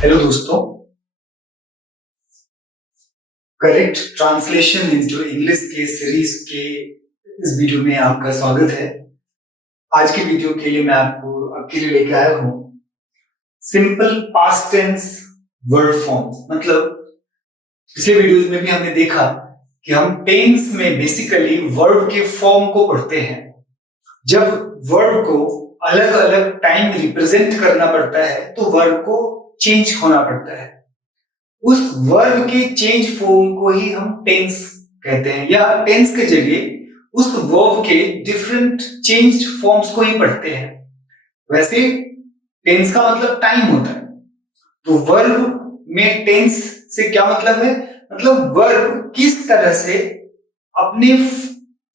Hello दोस्तों, correct translation into English के series के इस वीडियो में आपका स्वागत है। आज के वीडियो के लिए मैं आपके लिए लेके आया हूं simple past tense verb form. मतलब पिछले वीडियोस में भी हमने देखा कि हम टेंस में बेसिकली वर्ब के फॉर्म को पढ़ते हैं। जब वर्ब को अलग अलग टाइम रिप्रेजेंट करना पड़ता है तो वर्ब को चेंज होना पड़ता है। उस वर्ब के चेंज फॉर्म को ही हम टेंस कहते हैं, या टेंस के जगह उस वर्ब के डिफरेंट चेंज फॉर्म्स को ही पढ़ते हैं। वैसे टेंस का मतलब टाइम होता है, तो वर्ब में टेंस से क्या मतलब है? मतलब वर्ब किस तरह से अपने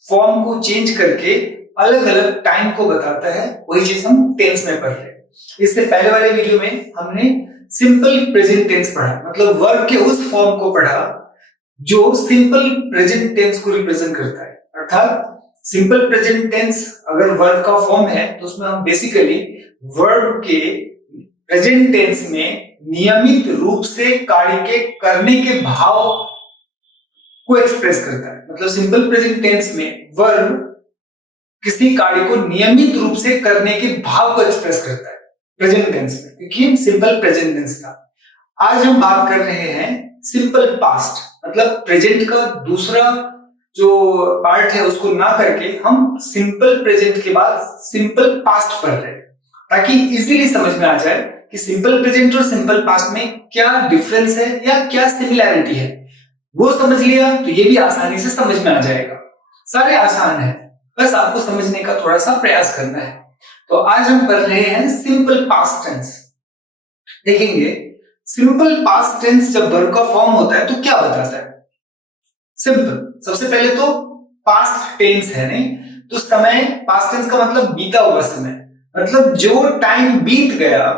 फॉर्म को चेंज करके अलग अलग टाइम को बताता है, वही चीज हम टेंस में पढ़ रहे हैं। इससे पहले वाले वीडियो में हमने सिंपल प्रेजेंट टेंस पढ़ा, मतलब वर्ब के उस फॉर्म को पढ़ा जो सिंपल प्रेजेंट टेंस को रिप्रेजेंट करता है। अर्थात सिंपल प्रेजेंट टेंस अगर वर्ब का फॉर्म है तो उसमें हम बेसिकली वर्ब के प्रेजेंट टेंस में नियमित रूप से कार्य के करने के भाव को एक्सप्रेस करता है। मतलब सिंपल प्रेजेंट टेंस में वर्ब किसी कार्य को नियमित रूप से करने के भाव को एक्सप्रेस करता है प्रेजेंट टेंस में, क्योंकि सिंपल प्रेजेंट टेंस था। आज हम बात कर रहे हैं सिंपल पास्ट, मतलब प्रेजेंट का दूसरा जो पार्ट है उसको ना करके हम सिंपल प्रेजेंट के बाद सिंपल पास्ट पढ़ रहे हैं, ताकि इजीली समझ में आ जाए कि सिंपल प्रेजेंट और सिंपल पास्ट में क्या डिफरेंस है या क्या सिमिलैरिटी है। वो समझ लिया तो ये भी आसानी से समझ में आ जाएगा। सारे आसान है, बस आपको समझने का थोड़ा सा प्रयास करना है। तो आज हम पढ़ रहे हैं सिंपल पास्ट टेंस। देखेंगे सिंपल पास्ट टेंस जब वर्ब का फॉर्म होता है तो क्या बताता है। सिंपल, सबसे पहले तो पास्ट टेंस है, नहीं तो समय, पास्ट टेंस का मतलब बीता हुआ समय, मतलब जो टाइम बीत गया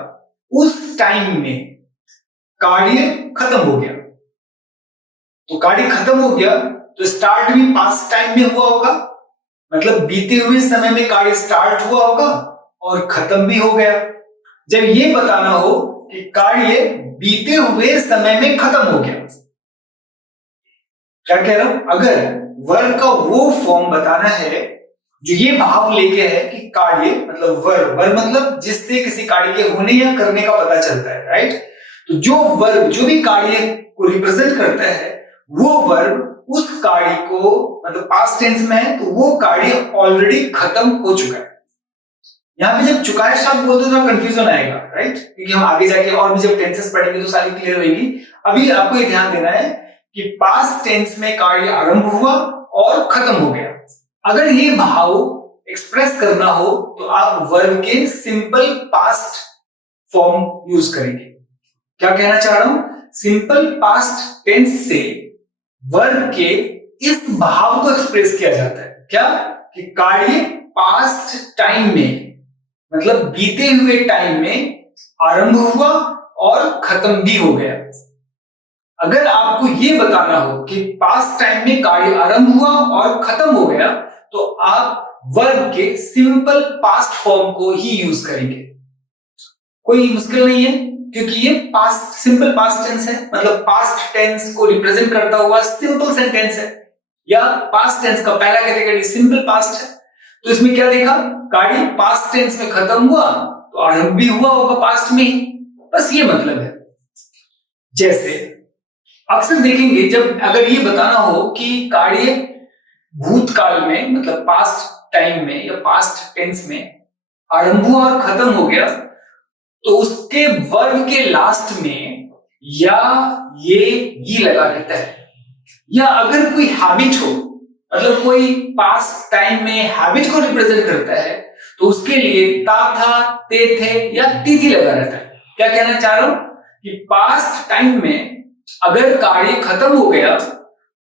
उस टाइम में कार्य खत्म हो गया। तो कार्य खत्म हो गया तो स्टार्ट भी पास्ट टाइम में हुआ होगा, मतलब बीते हुए समय में कार्य स्टार्ट हुआ होगा और खत्म भी हो गया। जब ये बताना हो कि कार्य बीते हुए समय में खत्म हो गया, क्या कह रहा हूं? अगर वर्ब का वो फॉर्म बताना है जो ये भाव लेके है कि कार्य, मतलब वर्ब मतलब जिससे किसी कार्य के होने या करने का पता चलता है, राइट? तो जो वर्ब जो भी कार्य को रिप्रेजेंट करता है वो वर्ब उस कार्य को, मतलब पास्ट टेंस में है तो वो कार्य ऑलरेडी खत्म हो चुका है। यहां पे जब चुका है शब्द बोलते तो कंफ्यूजन आएगा, राइट? क्योंकि हम आगे जाके और भी जब टेंसेस पढ़ेंगे तो सारी क्लियर होगी। अभी आपको ये ध्यान देना है कि पास्ट टेंस में कार्य आरंभ हुआ और खत्म हो गया। अगर ये भाव एक्सप्रेस करना हो तो आप वर्ब के सिंपल पास्ट फॉर्म यूज करेंगे। क्या कहना चाह रहा हूं? सिंपल पास्ट टेंस से वर्ब के इस भाव को एक्सप्रेस किया जाता है, क्या? कि कार्य पास्ट टाइम में, मतलब बीते हुए टाइम में आरंभ हुआ और खत्म भी हो गया। अगर आपको यह बताना हो कि पास्ट टाइम में कार्य आरंभ हुआ और खत्म हो गया तो आप वर्ब के सिंपल पास्ट फॉर्म को ही यूज करेंगे। कोई मुश्किल नहीं है, क्योंकि ये पास्ट, सिंपल पास्ट टेंस है, मतलब पास्ट टेंस को रिप्रेजेंट करता हुआ सिंपल सेंटेंस है, या पास्ट टेंस का पहला कैटेगरी सिंपल पास्ट है। तो इसमें क्या देखा? कार्य पास्ट टेंस में खत्म हुआ तो आरंभ भी हुआ होगा पास्ट में ही, बस ये मतलब है। जैसे अक्सर देखेंगे जब अगर ये बताना हो कि कार्य भूतकाल में, मतलब पास्ट टाइम में या पास्ट टेंस में आरंभ हुआ और खत्म हो गया, तो उसके वर्ब के लास्ट में या ये लगा रहता है। या अगर कोई हैबिट हो, मतलब कोई पास्ट टाइम में हैबिट को रिप्रेजेंट करता है तो उसके लिए ता था, ते थे या तिथि लगा रहता है। क्या कहना चाह रहा हूं कि पास्ट टाइम में अगर कार्य खत्म हो गया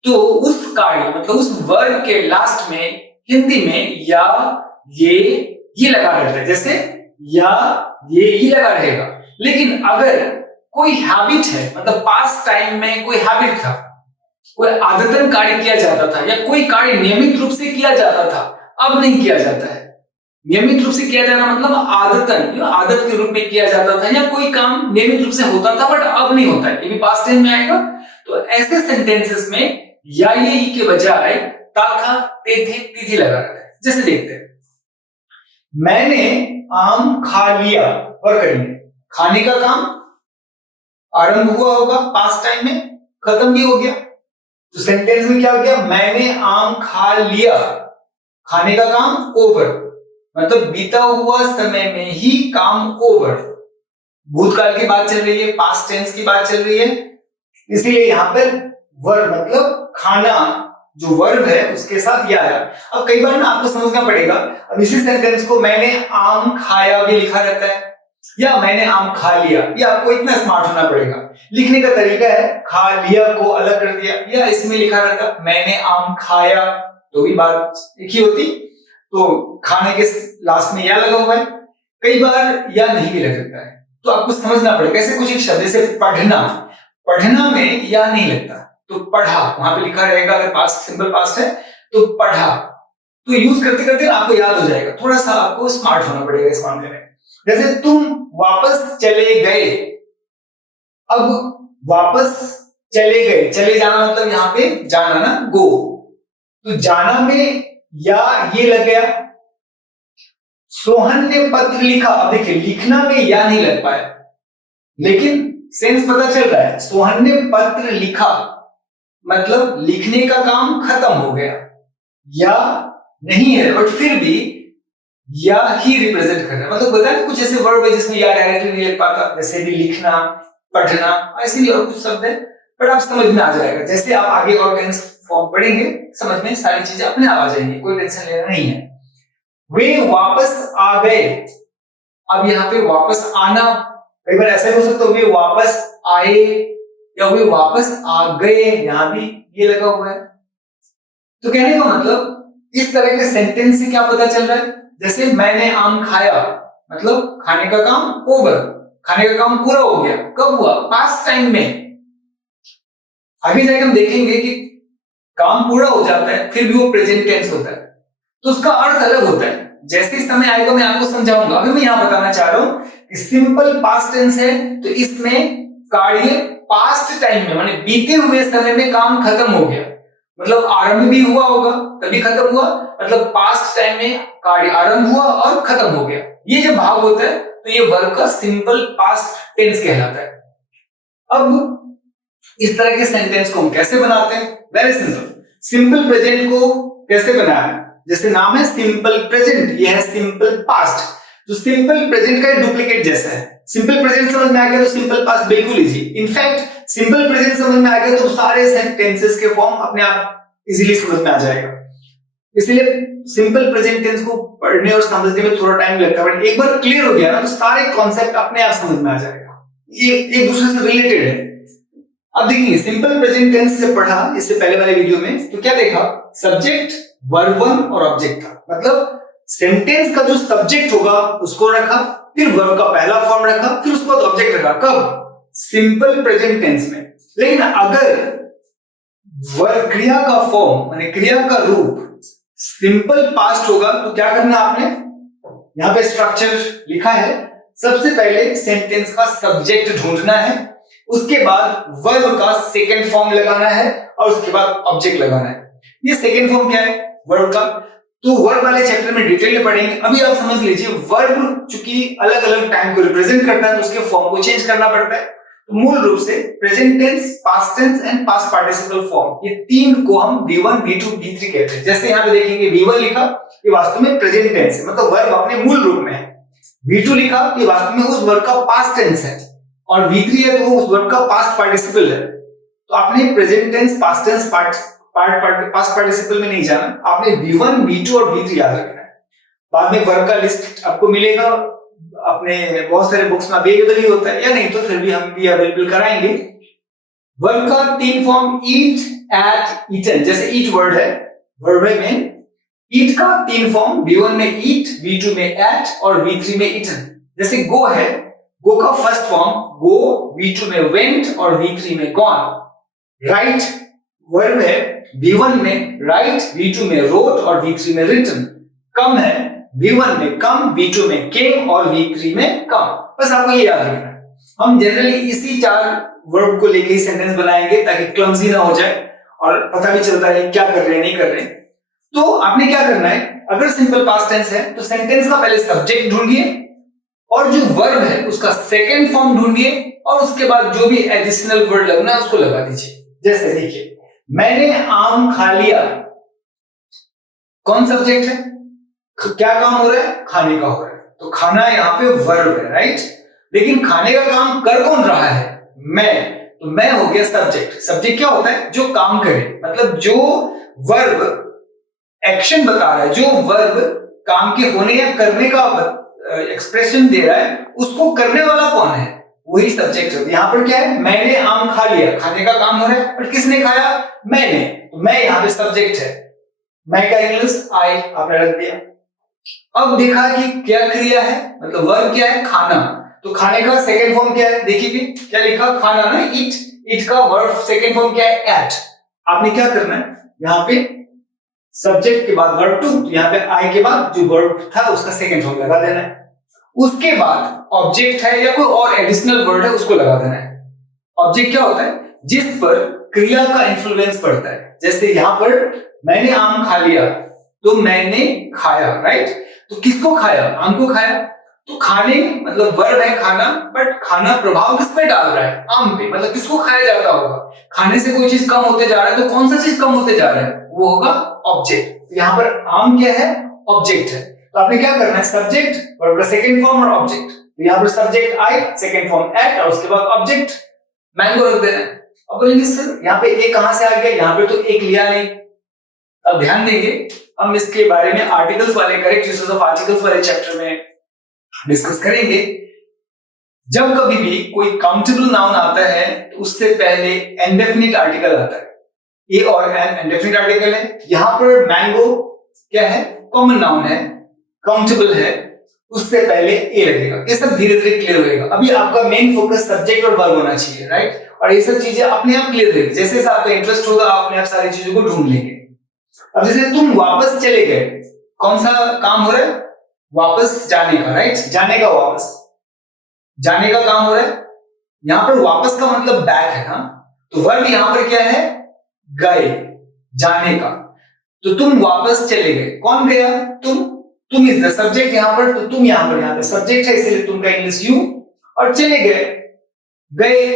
तो उस कार्य, मतलब उस वर्ब के लास्ट में हिंदी में या ये लगा रहता है, जैसे या ये ही लगा रहेगा। लेकिन अगर कोई हैबिट है, मतलब पास्ट टाइम में कोई हैबिट था, कोई आदतन कार्य किया जाता था या कोई कार्य नियमित रूप से किया जाता था, अब नहीं किया जाता है, नियमित रूप से किया जाना मतलब आदतन, आदत के रूप में किया जाता था, या कोई काम नियमित रूप से होता था बट अब नहीं होता है, ये भी पास्ट टेंस में आएगा। तो ऐसे सेंटेंसेस में या ये ही के बजाय ता था ते थे तिथि लगा रहता है। जैसे देखते हैं, मैंने आम खा लिया, और करेंगे खाने का काम आरंभ हुआ होगा पास्ट टाइम में, खत्म भी हो गया। तो सेंटेंस में क्या हो गया, मैंने आम खा लिया, खाने का काम ओवर, मतलब बीता हुआ समय में ही काम ओवर। भूतकाल की बात चल रही है, पास्ट टेंस की बात चल रही है, इसीलिए यहां पर वर्ब मतलब खाना जो वर्ब है उसके साथ या आया। अब कई बार ना आपको समझना पड़ेगा, अब इसी सेंटेंस को मैंने आम खाया भी लिखा रहता है, या मैंने आम खा लिया, ये आपको इतना स्मार्ट होना पड़ेगा। लिखने का तरीका है, खा लिया को अलग कर दिया, या इसमें लिखा रहता मैंने आम खाया, तो भी बात एक ही होती। तो खाने के लास्ट में या लगा हुआ है, कई बार या नहीं भी लग सकता है, तो आपको समझना पड़ेगा। ऐसे कुछ एक शब्द जैसे पढ़ना, पढ़ना में या नहीं लगता, तो पढ़ा वहां पे लिखा रहेगा, अगर पास्ट सिंपल पास्ट है तो पढ़ा। तो यूज करते करते आपको याद हो जाएगा, थोड़ा सा आपको स्मार्ट होना पड़ेगा इस मामले में। जैसे तुम वापस चले गए, अब वापस चले गए, चले जाना मतलब यहां पे जाना ना, गो, तो जाना में या ये लग गया। सोहन ने पत्र लिखा, अब देखिए लिखना में या नहीं लग पाया, लेकिन सेंस पता चल रहा है। सोहन ने पत्र लिखा मतलब लिखने का काम खत्म हो गया, या नहीं है बट फिर भी या ही रिप्रेजेंट कर रहा है। मतलब बताया कुछ ऐसे वर्ड है जिसमें या डायरेक्टली नहीं लग पाता, जैसे भी लिखना, पढ़ना, ऐसे भी और कुछ शब्द है, बट आप समझ में आ जाएगा। जैसे आप आगे और टेंस फॉर्म पढ़ेंगे, समझ में सारी चीजें अपने आप आ जाएंगी, कोई टेंशन लेना नहीं है। वे वापस आ गए, अब यहाँ पे वापस आना कई बार ऐसा हो सकता है, वे वापस आए या वे वापस आ गए, यहां भी ये लगा हुआ है। तो कहने का मतलब इस तरह के सेंटेंस से क्या पता चल रहा है, जैसे मैंने आम खाया मतलब खाने का काम ओवर, खाने का काम पूरा हो गया, कब हुआ, पास्ट टाइम में। आगे जाकर हम देखेंगे कि काम पूरा हो जाता है फिर भी वो प्रेजेंट टेंस होता है, तो उसका अर्थ अलग होता है। जैसे ही समय आएगा मैं आपको समझाऊंगा। अभी मैं यहां बताना चाह रहा हूं कि सिंपल पास्ट टेंस है, तो इसमें कार्य पास्ट टाइम में माने बीते हुए समय में काम खत्म हो गया, मतलब आरंभ भी हुआ होगा तभी खत्म हुआ, मतलब पास्ट टाइम में कार्य आरंभ हुआ और खत्म हो गया। ये जब भाव होता है तो ये वर्ब का सिंपल पास्ट टेंस कहलाता है। अब इस तरह के सेंटेंस को हम कैसे बनाते हैं, वेरी सिंपल। सिंपल प्रेजेंट को कैसे बनाया, जैसे नाम है सिंपल प्रेजेंट, ये है सिंपल पास्ट, तो सिंपल प्रेजेंट का डुप्लीकेट जैसा है। सिंपल प्रेजेंट समझ में आ गया तो सिंपल पास्ट बिल्कुल इजी। इनफैक्ट सिंपल प्रेजेंट समझ में आ गया तो सारे सेंटेंसेस के फॉर्म अपने आप इजीली समझ में आ जाएगा। इसलिए सिंपल प्रेजेंट टेंस को पढ़ने और समझने में थोड़ा टाइम लगता है, बट एक बार क्लियर हो गया ना तो सारे कॉन्सेप्ट अपने आप समझ में आ जाएगा, ये एक दूसरे से रिलेटेड है। अब देखिए सिंपल प्रेजेंट टेंस जब पढ़ा इससे पहले वाले वीडियो में, तो क्या देखा, सब्जेक्ट, वर्ब वन और ऑब्जेक्ट था, मतलब सेंटेंस का जो सब्जेक्ट होगा उसको रखा, फिर वर्ब का पहला फॉर्म रखा, फिर उसके बाद ऑब्जेक्ट रखा, कब, सिंपल प्रेजेंट टेंस में। लेकिन अगर वर्ब क्रिया का फॉर्म माने क्रिया का रूप सिंपल पास्ट होगा तो क्या करना आपने, यहां पे स्ट्रक्चर लिखा है, सबसे पहले सेंटेंस का सब्जेक्ट ढूंढना है, उसके बाद वर्ब का सेकंड फॉर्म लगाना है और उसके बाद ऑब्जेक्ट लगाना है। ये सेकंड फॉर्म क्या है वर्ब का, तो वर्ब वाले चैप्टर में डिटेल में पढ़ेंगे। अभी आप समझ लीजिए वर्ब चूंकि अलग अलग टाइम को रिप्रेजेंट करता है तो उसके फॉर्म को चेंज करना पड़ता है। तो मूल रूप से present tense, past tense and past participle form, ये तीन को हम V1, V2, V3 कहते हैं। जैसे यहां पे देखेंगे V1 लिखा, ये वास्तव में प्रेजेंट टेंस है, मतलब वर्ब अपने मूल रूप में है। V2 लिखा, ये वास्तव में उस वर्ब का पास्ट टेंस है, और V3 है तो वो उस वर्ब का पास्ट पार्टिसिपल है। तो आपने present tense, past tense, past participle में नहीं जाना, आपने V1, V2 और V3 याद रखना है। बाद में वर्ब का लिस्ट आपको मिलेगा अपने बहुत सारे बुक्स में, अवेलेबल ही होता है, या नहीं तो फिर भी हम भी अवेलेबल कराएंगे। वर्ब का तीन फॉर्म, ईट, एट, ईटन, जैसे ईट वर्ड है, वर्ब में ईट का तीन फॉर्म, V1 में ईट, V2 में एट और V3 में ईटन। जैसे गो है, गो का फर्स्ट फॉर्म गो, V2 में वेंट और V3 में गॉन। राइट वर्ब है, V1 में राइट, V2 में रोट और V3 में रिटन। कम है, V1 में कम, V2 में केम और V3 में कम। बस आपको ये याद रखना है। हम जनरली इसी 4 वर्ब को लेके ही सेंटेंस बनाएंगे ताकि क्लमजी ना हो जाए और पता भी चलता है क्या कर रहे हैं नहीं कर रहे हैं। तो आपने क्या करना है, अगर सिंपल पास्ट टेंस है तो सेंटेंस का पहले सब्जेक्ट ढूंढिए और जो वर्ब है उसका सेकंड फॉर्म ढूंढिए और उसके बाद जो भी एडिशनल वर्ड लगना है उसको लगा दीजिए। जैसे देखिए, मैंने आम खा लिया, कौन सब्जेक्ट है, क्या काम हो रहा है, खाने का हो रहा है, तो खाना यहाँ पे वर्ब है, राइट। लेकिन खाने का काम कर कौन रहा है, मैं, तो मैं हो गया सब्जेक्ट। सब्जेक्ट क्या होता है, जो काम करे, मतलब जो वर्ब एक्शन बता रहा है, जो वर्ब काम के होने या करने का एक्सप्रेशन दे रहा है, उसको करने वाला कौन है, वही सब्जेक्ट है। यहाँ पर क्या है, मैंने आम खा लिया, खाने का काम हो रहा है, पर किसने खाया, मैंने, तो मैं यहाँ पे सब्जेक्ट है, मैं का इंग्लिश आई आपने रख दिया। अब देखा कि क्या क्रिया है, मतलब वर्ब क्या है, खाना, तो खाने का सेकंड फॉर्म क्या है, देखिए क्या लिखा, खाना ना, ईट, ईट का वर्ब सेकंड फॉर्म क्या है, एट। आपने क्या करना है, यहाँ पे सब्जेक्ट के बाद वर्ब टू, तो यहाँ पे आई के बाद जो वर्ब था उसका सेकंड फॉर्म लगा देना है। उसके बाद ऑब्जेक्ट है या कोई और एडिशनल वर्ड है उसको लगा देना है। ऑब्जेक्ट क्या होता है, जिस पर क्रिया का इंफ्लुएंस पड़ता है। जैसे यहाँ पर मैंने आम खा लिया, तो मैंने खाया, राइट, तो किसको खाया, आम को खाया, तो खाने मतलब वर्ब है खाना, बट खाना प्रभाव किस पे डाल रहा है, आम पे, मतलब किसको खाया जाता होगा, खाने से कोई चीज कम होते जा रहा है, तो कौन सा चीज कम होते जा रहा है, वो होगा ऑब्जेक्ट। यहाँ पर आम क्या है, ऑब्जेक्ट है, तो आपने क्या करना है, सब्जेक्ट, वर्ब का सेकंड फॉर्म और ऑब्जेक्ट। तो यहाँ पर subject I, second form ate और उसके बाद ऑब्जेक्ट मैंगो रख देना है। अब बोलेंगे सर यहाँ पे एक कहां से आ गया, यहाँ पे तो एक लिया नहीं। अब ध्यान देंगे, हम इसके बारे में आर्टिकल्स वाले, करेक्ट यूसेज ऑफ आर्टिकल्स वाले चैप्टर में डिस्कस करेंगे। जब कभी भी कोई काउंटेबल नाउन आता है तो उससे पहले इंडेफिनिट आर्टिकल आता है, ए और एन इंडेफिनिट आर्टिकल है। यहां पर मैंगो क्या है, कॉमन नाउन है, काउंटेबल है, उससे पहले ए लगेगा। ये सब धीरे धीरे क्लियर होएगा। अभी आपका मेन फोकस सब्जेक्ट और वर्ब होना चाहिए, राइट, और ये सब चीजें अपने आप क्लियर रहेगी। जैसे जैसे आपका इंटरेस्ट होगा आप अपने आप सारी चीजों को ढूंढ लेंगे। अब जैसे तुम वापस चले गए, कौन सा काम हो रहा है, वापस जाने का, राइट, जाने का, वापस जाने का काम हो रहा है। यहां पर वापस का मतलब बैक है ना, तो वर्ब यहां पर क्या है, गए, जाने का, तो तुम वापस चले गए, कौन गया, तुम इज द सब्जेक्ट यहाँ पर, तो तुम यहाँ पे सब्जेक्ट है, इसलिए तुम का इंग्लिश यू, और चले गए, गए,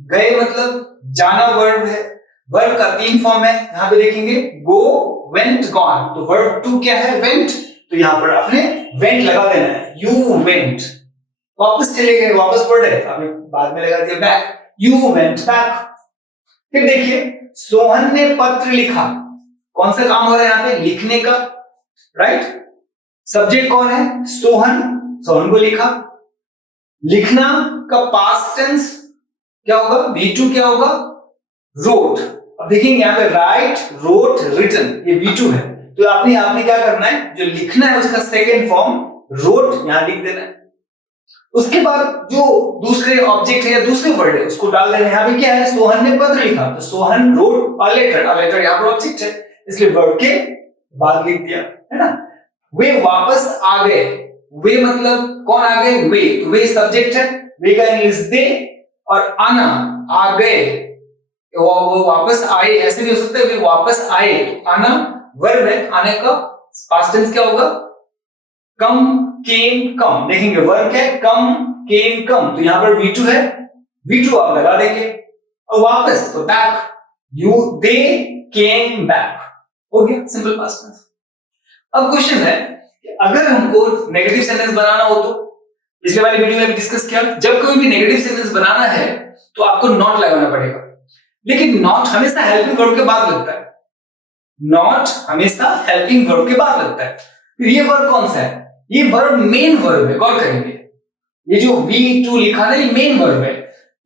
गए मतलब जाना वर्ब है। वर्ब का 3 फॉर्म है, यहाँ पे देखेंगे, गो, वेंट, गॉन, तो वर्ब 2 क्या है, वेंट, तो यहां पर आपने वेंट लगा देना है, यू वेंट, वापस चले गए, वापस वर्ड है, आपने बाद में लगा दिया बैक, यू वेंट बैक। फिर देखिए, सोहन ने पत्र लिखा, कौन सा काम हो रहा है यहाँ पे, लिखने का, राइट, सब्जेक्ट कौन है, सोहन, सोहन को लिखा, लिखना का पास्ट टेंस क्या होगा, V2 क्या होगा, रोट। अब देखेंगे यहाँ पे राइट, रोट, रिटन, ये V2 है, तो आपने क्या करना है, जो लिखना है उसका सेकंड फॉर्म रोट यहां लिख देना है। उसके बाद जो दूसरे ऑब्जेक्ट है या दूसरे वर्ड है उसको डाल देना है। यहाँ पे क्या है, सोहन ने पत्र लिखा, तो Sohan wrote a letter, a letter यहाँ पर ऑब्जेक्ट है, इसलिए वर्ड के बाद लिख दिया, है ना। वे वापस आ गए, वे मतलब कौन आ गए, वे सब्जेक्ट है, वे का इंग्लिश दे, और आना, आ गए, वो वापस आए, ऐसे भी हो सकता है, वे वापस आए, तो आना वर्ब है, आने का पास्ट टेंस क्या होगा, कम, केम, कम। देखेंगे वर्ब क्या है, कम, केम, कम, तो यहां पर V2 है, V2 आप लगा देंगे, और वापस तो बैक, दे केम बैक, हो गया सिंपल पास्ट टेंस। अब क्वेश्चन है कि अगर हमको नेगेटिव सेंटेंस बनाना हो, तो पिछले वाली वीडियो में डिस्कस किया, जब कोई भी नेगेटिव सेंटेंस बनाना है तो आपको नॉट लगाना पड़ेगा, लेकिन नॉट हमेशा हेल्पिंग वर्ब के बाद लगता है, नॉट हमेशा हेल्पिंग वर्ब के बाद लगता है। तो ये वर्ब कौन सा है, ये वर्ब मेन वर्ब है, गौर करेंगे, ये जो V2 लिखा है ये मेन वर्ब है।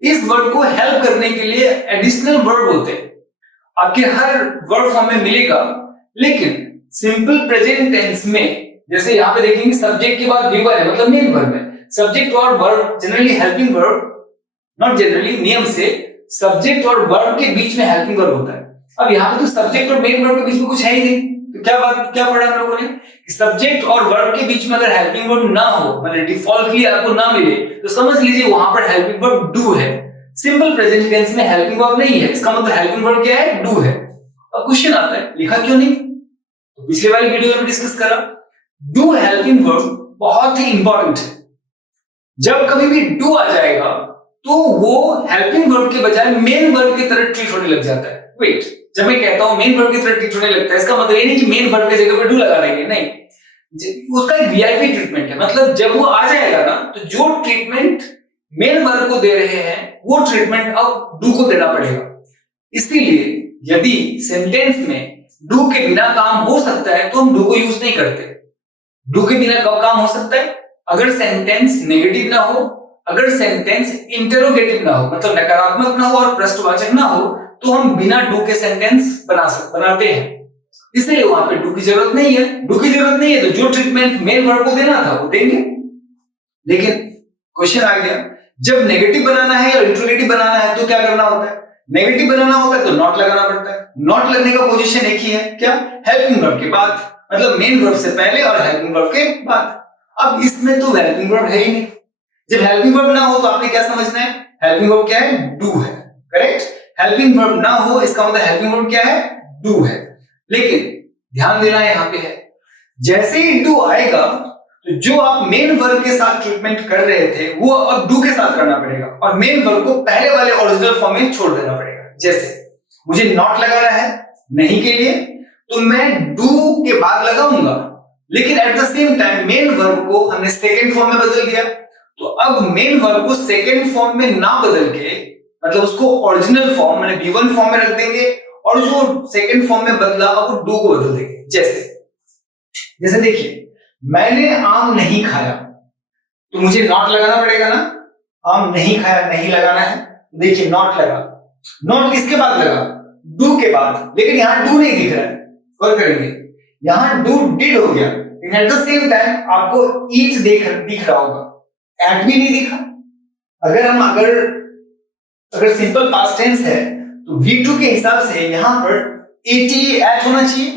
इस वर्ब को हेल्प करने के लिए एडिशनल वर्ब होते हैं, आपके हर वर्ब फॉर्म में मिलेगा, लेकिन सिंपल प्रेजेंट टेंस में जैसे यहाँ पे देखेंगे सब्जेक्ट के बाद V1 है, मतलब मेन वर्ब है। सब्जेक्ट और verb generally helping verb, not generally, नियम से सब्जेक्ट और वर्ब के बीच में हेल्पिंग वर्ब होता है। अब यहाँ पे तो सब्जेक्ट और मेन वर्ब के बीच में कुछ है ही नहीं, तो क्या पढ़ा हम लोगों ने, सब्जेक्ट और वर्ब के बीच में अगर हेल्पिंग वर्ब ना हो, मतलब डिफॉल्टली आपको ना मिले, तो समझ लीजिए वहां पर हेल्पिंग वर्ब डू है। सिंपल प्रेजेंट टेंस में हेल्पिंग वर्ब नहीं है, इसका मतलब हेल्पिंग वर्ब क्या है, डू है। अब क्वेश्चन आता है लिखा क्यों नहीं, तो पिछले वाली वीडियो में डिस्कस करा, डू हेल्पिंग वर्ब बहुत ही इंपॉर्टेंट है। जब कभी भी डू आ जाएगा तो वो हेल्पिंग वर्ब के बजाय मेन वर्ब की तरह ट्रीट होने लग जाता है। वेट, जब मैं कहता हूं मेन वर्ब की तरह ट्रीट होने लगता है, इसका मतलब ये नहीं कि मेन वर्ब की जगह पे डू लगा देंगे, नहीं, उसका एक वीआईपी ट्रीटमेंट है। मतलब जब वो आ जाएगा ना, तो जो ट्रीटमेंट मेन वर्ब को दे रहे हैं वो ट्रीटमेंट अब डू को देना पड़ेगा। इसीलिए यदि सेंटेंस में डू के बिना काम हो सकता है तो हम डू को यूज नहीं करते। डू के बिना कब काम हो सकता है, अगर सेंटेंस नेगेटिव ना हो, अगर सेंटेंस इंटरोगेटिव ना हो, मतलब नकारात्मक ना हो और प्रश्नवाचक ना हो, तो हम बिना डू के सेंटेंस बनाते हैं। इसलिए वहां पे डू की जरूरत नहीं है। डू की जरूरत नहीं है तो जो ट्रीटमेंट मेन वर्ब को देना था वो देंगे। लेकिन क्वेश्चन आ गया, जब नेगेटिव बनाना है या इंटरोगेटिव बनाना है तो क्या करना होता है, नेगेटिव बनाना होता है तो नॉट लगाना पड़ता है। नॉट लगने का पोजीशन एक ही है, क्या, हेल्पिंग वर्ब के बाद, मतलब मेन वर्ब से पहले और हेल्पिंग वर्ब के बाद। अब इसमें तो हेल्पिंग वर्ब है ही नहीं। जब हेल्पिंग वर्ब ना हो तो आपने क्या समझना है, हेल्पिंग वर्ब क्या है, डू है, करेक्ट। हेल्पिंग वर्ब ना हो इसका मतलब हेल्पिंग वर्ब क्या है, डू है। लेकिन ध्यान देना यहां पे है, जैसे ही डू आएगा तो जो आप मेन वर्ब के साथ ट्रीटमेंट कर रहे थे वो अब डू के साथ करना पड़ेगा और मेन वर्ब को पहले वाले ओरिजिनल फॉर्म में छोड़ देना पड़ेगा। जैसे मुझे नॉट लगाना है नहीं के लिए, तो मैं डू के बाद लगाऊंगा, लेकिन at the same time main verb को हमने सेकेंड फॉर्म में बदल दिया। तो अब मेन वर्ब को सेकेंड फॉर्म में ना बदल के, मतलब उसको ओरिजिनल फॉर्म मैंने V1 फॉर्म में रख देंगे और जो सेकेंड फॉर्म में बदला अब वो डू को बदल देंगे। जैसे देखिए, मैंने आम नहीं खाया, तो मुझे नॉट लगाना पड़ेगा ना, आम नहीं खाया नहीं लगाना है, देखिए नॉट लगा। नॉट किसके बाद लगा, डू के बाद, लेकिन यहां डू नहीं दिख रहा है, और करेंगे यहां डू डिड हो गया, लेकिन एट द सेम टाइम आपको ईट दिख रहा होगा, एट भी नहीं दिखा। अगर सिंपल पास्ट टेंस है तो V2 के हिसाब से यहां पर एट होना चाहिए,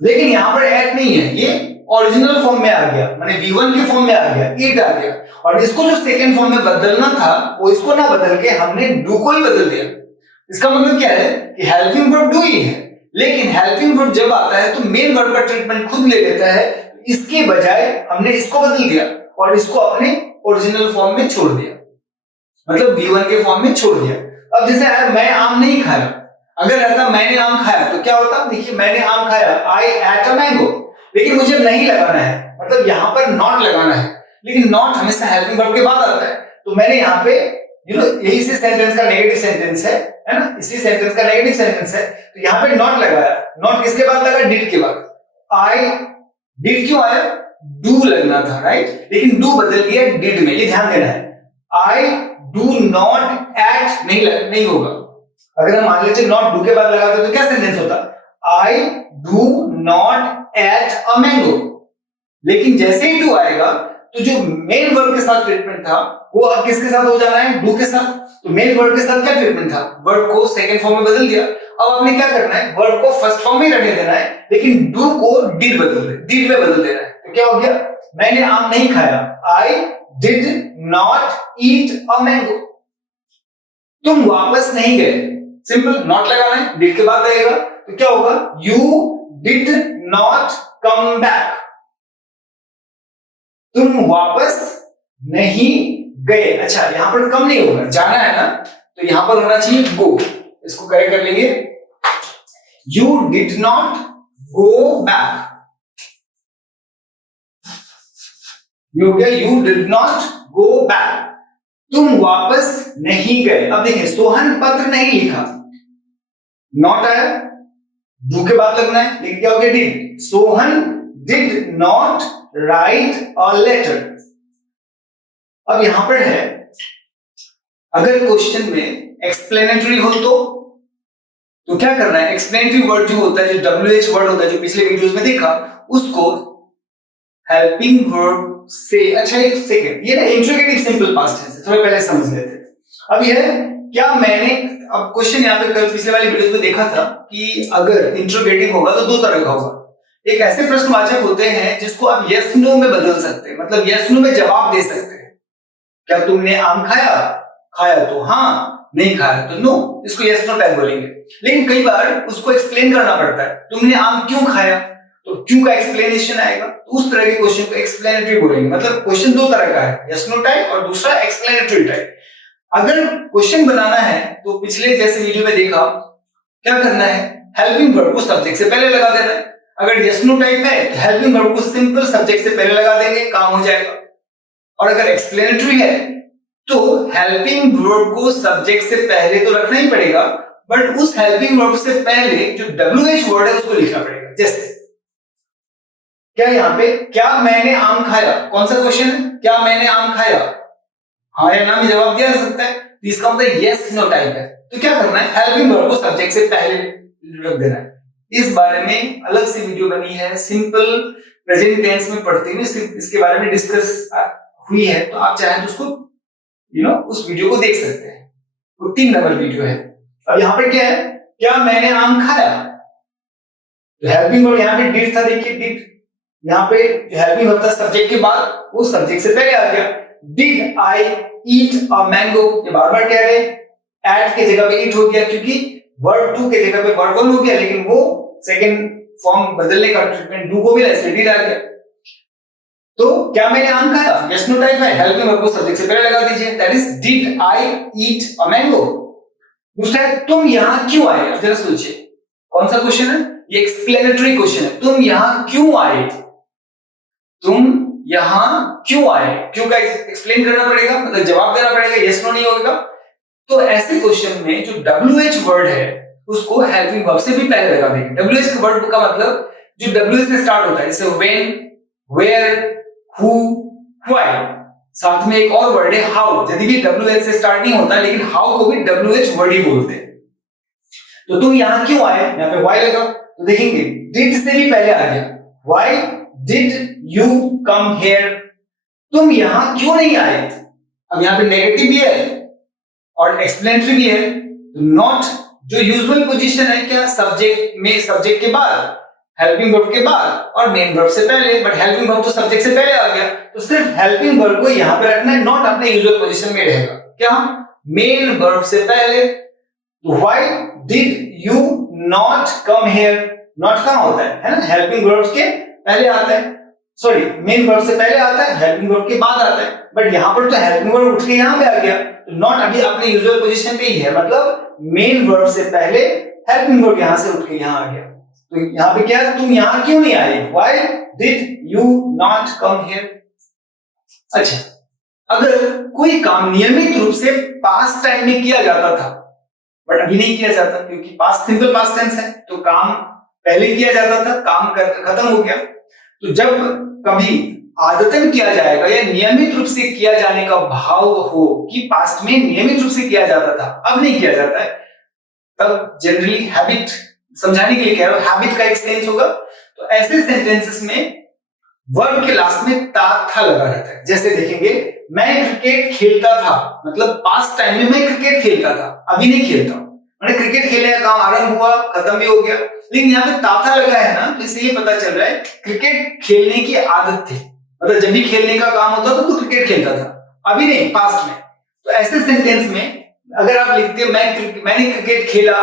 लेकिन यहां पर एट नहीं है, ये ओरिजिनल फॉर्म में आ गया, माने V1 के फॉर्म में आ गया, ईट आ गया। और इसको जो सेकंड फॉर्म में बदलना था वो इसको ना बदल के हमने डू को ही बदल दिया। इसका मतलब क्या है कि हेल्पिंग वर्ब डू ही है, लेकिन हेल्पिंग वर्ब जब आता है तो मेन वर्ब का ट्रीटमेंट खुद ले लेता है। इसके बजाय हमने इसको बदल दिया और इसको अपने ओरिजिनल फॉर्म में छोड़ दिया, मतलब V1 के फॉर्म में छोड़ दिया। अब जैसे आया मैं आम नहीं खाया, अगर रहता मैंने आम खाया तो क्या होता, देखिए मैंने आम खाया, आई एट अ मैंगो, लेकिन मुझे नहीं लगाना है, मतलब यहां पर नॉट लगाना है, लेकिन नॉट हमेशा हेल्पिंग वर्ब के बाद आता है। तो मैंने यहाँ पे यही से सेंटेंस का नेगेटिव सेंटेंस है ना, इसी सेंटेंस का नेगेटिव सेंटेंस है, तो यहाँ पे नॉट लगाया। नॉट किसके बाद लगा, डिड के बाद। आई डिड क्यों आया, डू लगना था, राइट, लेकिन डू बदल गया डिड में, ये ध्यान देना है। आई डू नॉट एट नहीं होगा। अगर हम मान लीजिए नॉट डू के बाद लगाते तो क्या सेंटेंस होता, I do not at a mango. लेकिन जैसे ही डू आएगा तो जो मेन वर्ब के साथ ट्रीटमेंट था वो अब किसके साथ हो जाना है, डू के साथ। तो मेन वर्ब के साथ क्या ट्रीटमेंट था, वर्ब को सेकंड फॉर्म में बदल दिया। अब आपने क्या करना है, वर्ब को फर्स्ट फॉर्म में रहने देना है, लेकिन डू को डिड में बदल देना है। तो क्या हो गया, मैंने आम नहीं खाया, I did not eat a mango. तुम वापस नहीं गए, सिंपल नॉट लगाना है, डिड के बाद आएगा, तो क्या होगा, you did not come back, तुम वापस नहीं गए। अच्छा, यहां पर कम नहीं होगा, जाना है ना, तो यहां पर होना चाहिए गो, इसको करेक्ट कर लेंगे, you did not go back, ये हो गया you did not go back, तुम वापस नहीं गए। अब देखिए, सोहन पत्र नहीं लिखा, नॉट आया, डू के बाद लगना है, लेकिन क्या हो गया, did. Sohan did not write a letter. अब यहां पर है, अगर क्वेश्चन में एक्सप्लेनेटरी हो तो क्या करना है, एक्सप्लेनेटरी वर्ड जो होता है, जो WH वर्ड होता है, जो पिछले वीडियोस में देखा, उसको हेल्पिंग वर्ब से, अच्छा एक सेकंड, ये ना इंट्रोगेटिव सिंपल पास्ट टेंस है, थोड़ा पहले समझ लेते हैं। अब यह क्या मैंने, अब क्वेश्चन यहाँ पे कल पिछले वाली वीडियोस में देखा था कि अगर इंट्रोगेटिव होगा तो दो तरह का होगा, एक ऐसे प्रश्नवाचक होते हैं जिसको आप यस नो में बदल सकते हैं, मतलब यस नो में जवाब दे सकते हैं। क्या तुमने आम खाया? खाया तो हाँ, नहीं खाया तो नो, इसको यस नो टाइप बोलेंगे। लेकिन कई बार उसको एक्सप्लेन करना पड़ता है, तुमने आम क्यों खाया, तो क्यों का एक्सप्लेनेशन आएगा, तो उस तरह के क्वेश्चन को एक्सप्लेनेटरी बोलेंगे। मतलब क्वेश्चन दो तरह का है, यस नो टाइप और दूसरा एक्सप्लेनेटरी टाइप। अगर क्वेश्चन बनाना है तो पिछले जैसे वीडियो में देखा, क्या करना है, हेल्पिंग वर्ब को सब्जेक्ट से पहले लगा देना है। अगर यस नो टाइप है तो हेल्पिंग वर्ब को सिंपल सब्जेक्ट से पहले लगा देंगे, काम हो जाएगा। और अगर एक्सप्लेनेटरी है तो हेल्पिंग वर्ब को सब्जेक्ट से पहले तो रखना ही पड़ेगा, बट उस हेल्पिंग वर्ब से पहले जो WH वर्ड है उसको लिखना पड़ेगा। जैसे क्या यहाँ पे, क्या मैंने आम खाया, कौन सा क्वेश्चन है, क्या मैंने आम खाया, हाँ या ना में जवाब दिया जा सकता है, तो इसका मतलब यस नो टाइप है। तो क्या करना है, हेल्पिंग वर्ब को सब्जेक्ट से पहले रख देना है। इस बारे में अलग से वीडियो बनी है, सिंपल प्रेजेंट टेंस में पढ़ते हुए इसके बारे में डिस्कस हुई है, तो आप चाहें तो उसको उस वीडियो को देख सकते हैं। वो 3 नंबर वीडियो है। अब यहाँ पे क्या है, क्या मैंने आम खाया, तो हेल्पिंग वर्ब यहाँ पे डिड था, देखिए डिड, यहाँ पे जो हेल्पिंग वर्ब था सब्जेक्ट के बाद, वो सब्जेक्ट से पहले आ गया। Did I eat a mango, ये बार बार कह रहे हैं, एट के जगह पे ईट हो गया क्योंकि वर्ब टू के जगह पे वर्ब वन हो गया, लेकिन वो सेकंड फॉर्म बदलने का ट्रीटमेंट डू को मिला, इसलिए डिड आ गया। तो क्या मैंने आम खाया, यस नो टाइप है, हेल्पिंग वर्ब को सब्जेक्ट से पहले लगा दीजिए, that is did I eat a mango. दूसरा है तुम यहां क्यों आए, अब जरा सोचिए कौन सा क्वेश्चन है, ये एक्सप्लेनेटरी क्वेश्चन है। तुम यहां क्यों आए, तुम यहां क्यों आए, क्यों का एक्सप्लेन करना पड़ेगा, मतलब जवाब देना पड़ेगा, यस नो नहीं होगा। तो ऐसे क्वेश्चन में जो WH वर्ड है उसको हेल्पिंग वर्ब से भी पहले लगा देंगे। WH का वर्ड का मतलब जो WH से स्टार्ट होता है, जैसे when, where, who, why। साथ में एक और वर्ड है how, यदि भी WH से स्टार्ट नहीं होता, लेकिन how को भी WH वर्ड ही बोलते हैं। तो तुम यहां क्यों आए, यहाँ पे why लगा, तो देखेंगे did से भी पहले आ गया, why did you come here, तुम यहां क्यों नहीं आए। अब यहाँ पे नेगेटिव भी है और एक्सप्लेनेटरी भी है। तो नॉट जो यूजुअल पोजीशन है, क्या सब्जेक्ट में, सब्जेक्ट के बाद, हेल्पिंग वर्ब के बाद और मेन वर्ब से पहले, बट हेल्पिंग वर्ब तो सब्जेक्ट से पहले आ गया, तो सिर्फ हेल्पिंग वर्ब को यहां पे रखना है, नॉट अपने यूजुअल पोजीशन में रहेगा, क्या मेन वर्ब से पहले। Why did you not come here, not कहां होता है ना, हेल्पिंग वर्ब्स के पहले आता है, सॉरी मेन वर्ब से पहले आता है, हेल्पिंग वर्ब के बाद आता है, बट यहां पर तो हेल्पिंग वर्ब उठ के यहां पे आ गया, तो नॉट अभी अपने यूजुअल पोजीशन पे ही है, मतलब मेन वर्ब से पहले हेल्पिंग वर्ब यहां से उठ के यहां आ गया। तो यहां पे क्या है, तुम यहां क्यों नहीं आए, why did you not come here. अच्छा, अगर कोई काम नियमित रूप से पास्ट टाइम में किया जाता था बट अभी नहीं किया जाता, क्योंकि पास्ट सिंपल पास्ट टेंस है, तो काम पहले किया जाता था, काम खत्म हो गया, तो जब कभी आदतन किया जाएगा या नियमित रूप से किया जाने का भाव हो कि पास्ट में नियमित रूप से किया जाता था अब नहीं किया जाता है, तब जनरली हैबिट, समझाने के लिए कह रहा हूं, हैबिट का एक सेंस होगा। तो ऐसे सेंटेंसेस में वर्ब के लास्ट में ता था लगा रहता है। जैसे देखेंगे, मैं क्रिकेट खेलता था, मतलब पास्ट टाइम में मैं क्रिकेट खेलता था, अभी नहीं खेलता हूं, मैंने क्रिकेट खेलने का काम आरंभ हुआ, खत्म भी हो गया, लेकिन यहाँ पे ताथा लगा है ना, तो इससे ये पता चल रहा है क्रिकेट खेलने की आदत थी, मतलब जब भी खेलने का काम होता था तो क्रिकेट खेलता था, अभी नहीं, पास्ट में। तो ऐसे सेंटेंस में अगर आप लिखते मैंने क्रिकेट खेला,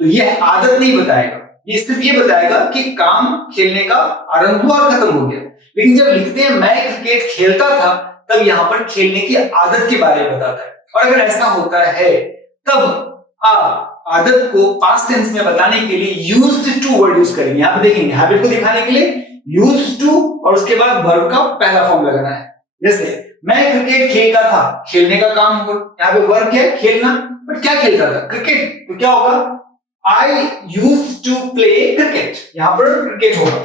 तो यह आदत नहीं बताएगा, ये सिर्फ ये बताएगा कि काम खेलने का आरंभ हुआ और खत्म हो गया। लेकिन जब लिखते हैं मैं क्रिकेट खेलता था, तब यहाँ पर खेलने की आदत के बारे में बताता है। और अगर ऐसा होता है तब आप आदत को पास्ट टेंस में बताने के लिए यूज्ड टू वर्ड यूज करेंगे। यहाँ पे देखेंगे, हैबिट को दिखाने के लिए यूज्ड टू और उसके बाद वर्ब का पहला फॉर्म लगाना है। जैसे मैं क्रिकेट खेलता था, खेलने का काम हो, यहाँ पे वर्ब क्या है, खेलना, बट क्या खेलता था, क्रिकेट, तो क्या होगा, I used to play cricket, यहां पर क्रिकेट होगा।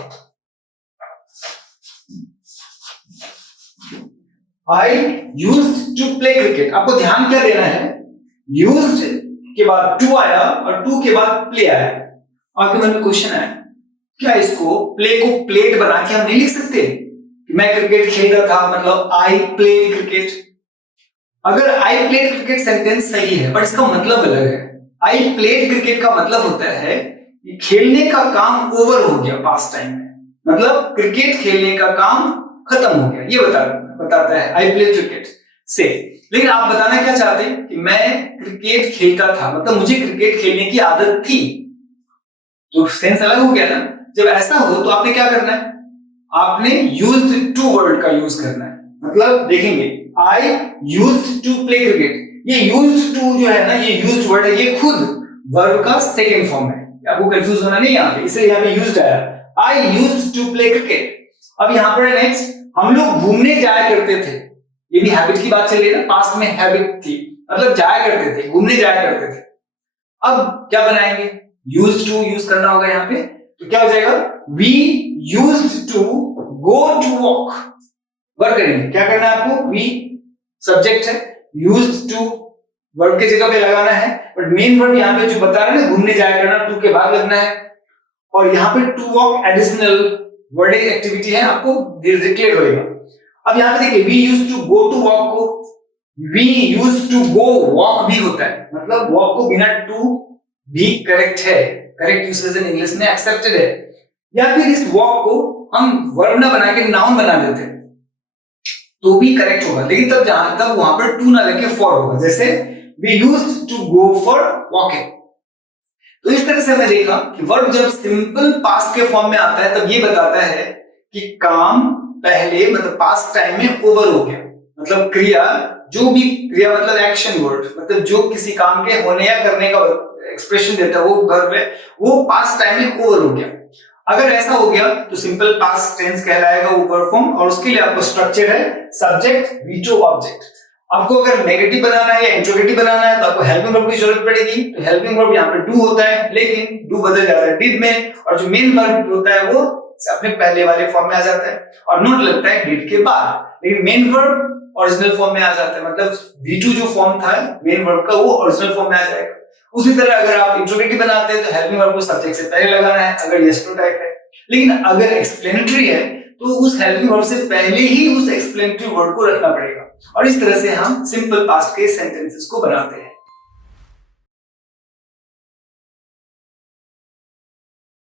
I used to play cricket, आपको ध्यान क्या देना है, यूज्ड के बाद टू आया और टू के बाद प्ले आया। आपके मन में क्वेश्चन है, क्या इसको प्ले को प्लेड बना के हम नहीं लिख सकते, मैं क्रिकेट खेल रहा था मतलब आई प्लेड क्रिकेट। अगर आई प्लेड क्रिकेट सेंटेंस सही है, बट इसका मतलब अलग है। आई प्लेड क्रिकेट का मतलब होता है कि खेलने का काम ओवर हो गया पास्ट टाइम में, मतलब क्रिकेट खेलने का काम खत्म हो गया, ये बताता है आई प्ले क्रिकेट से। लेकिन आप बताना क्या चाहते हैं कि मैं क्रिकेट खेलता था, मतलब मुझे क्रिकेट खेलने की आदत थी, तो सेंस अलग हो गया ना। जब ऐसा हो तो आपने क्या करना है, आपने यूज्ड टू वर्ड का यूज करना है। मतलब देखेंगे I used to play cricket, ये यूज्ड टू जो है ना, ये यूज्ड वर्ड है, ये खुद वर्ब का सेकंड फॉर्म है, आपको कंफ्यूज होना नहीं यहाँ पे, इसलिए यहाँ पे यूज्ड आया, I used to play cricket. अब यहाँ पर नेक्स्ट, हम लोग घूमने जाया करते थे, ये भी हैबिट की बात चल रही है ना, पास्ट में हैबिट थी, मतलब जाया करते थे, घूमने जाया करते थे। अब क्या बनाएंगे, यूज्ड टू यूज करना होगा यहाँ पे, तो क्या हो जाएगा, we used to go to walk. Work करेंगे, क्या करना है आपको, वी सब्जेक्ट है, यूज्ड टू वर्ब के जगह पे लगाना है, बट मेन वर्ब यहाँ पे जो बता रहे हैं घूमने जाया करना, टू के बाद लगना है, और यहाँ पे to walk additional wording activity है, आपको डिक्लेयर होगा। अब यहाँ पे देखिए, we used to go to walk को we used to go walk भी होता है, मतलब वॉक को बिना टू भी करेक्ट है, करेक्ट यूसेज इन इंग्लिश में एक्सेप्टेड है। या फिर इस वॉक को हम वर्ब ना बना के नाउन बना देते हैं तो भी करेक्ट होगा, लेकिन तब वहां पर टू ना लगे फॉर होगा, जैसे we used to go for walking. तो इस तरह से हमने देखा कि वर्ब जब सिंपल पास्ट के फॉर्म में आता है तब ये बताता है कि काम पहले मतलब पास्ट टाइम में ओवर हो गया, मतलब क्रिया, जो भी क्रिया मतलब एक्शन वर्ड, मतलब जो किसी काम के होने या करने का एक्सप्रेशन देता है वो वर्ब है, वो पास्ट टाइम में ओवर हो गया। अगर ऐसा हो गया तो सिंपल पास्ट टेंस कहलाएगा वो वर्ब फॉर्म, और उसके लिए आपको स्ट्रक्चर है सब्जेक्ट वीटो ऑब्जेक्ट। आपको अगर नेगेटिव बनाना है या इंट्रोगेटिव बनाना है तो आपको हेल्पिंग वर्ब की जरूरत पड़ेगी, तो हेल्पिंग वर्ब यहाँ पे डू होता है, लेकिन डू बदल जाता है डिड में, और जो मेन वर्ब होता है वो अपने पहले वाले फॉर्म में आ जाता है, और नोट लगता है डिड के बाद, लेकिन मेन वर्ब ओरिजिनल फॉर्म में आ जाता है, मतलब V2 जो फॉर्म था मेन वर्ब का वो ओरिजिनल फॉर्म में आ जाएगा। उसी तरह अगर आप इंट्रोगेटिव बनाते हैं तो हेल्पिंग वर्ब को सब्जेक्ट से पहले लगाना है अगर यस टू टाइप है, लेकिन अगर एक्सप्लेनेटरी है तो उस हेल्पिंग वर्ब से पहले ही उस एक्सप्लेनेटरी वर्ड को रखना पड़ेगा, और इस तरह से हम सिंपल पास्ट के सेंटेंसेस को बनाते हैं।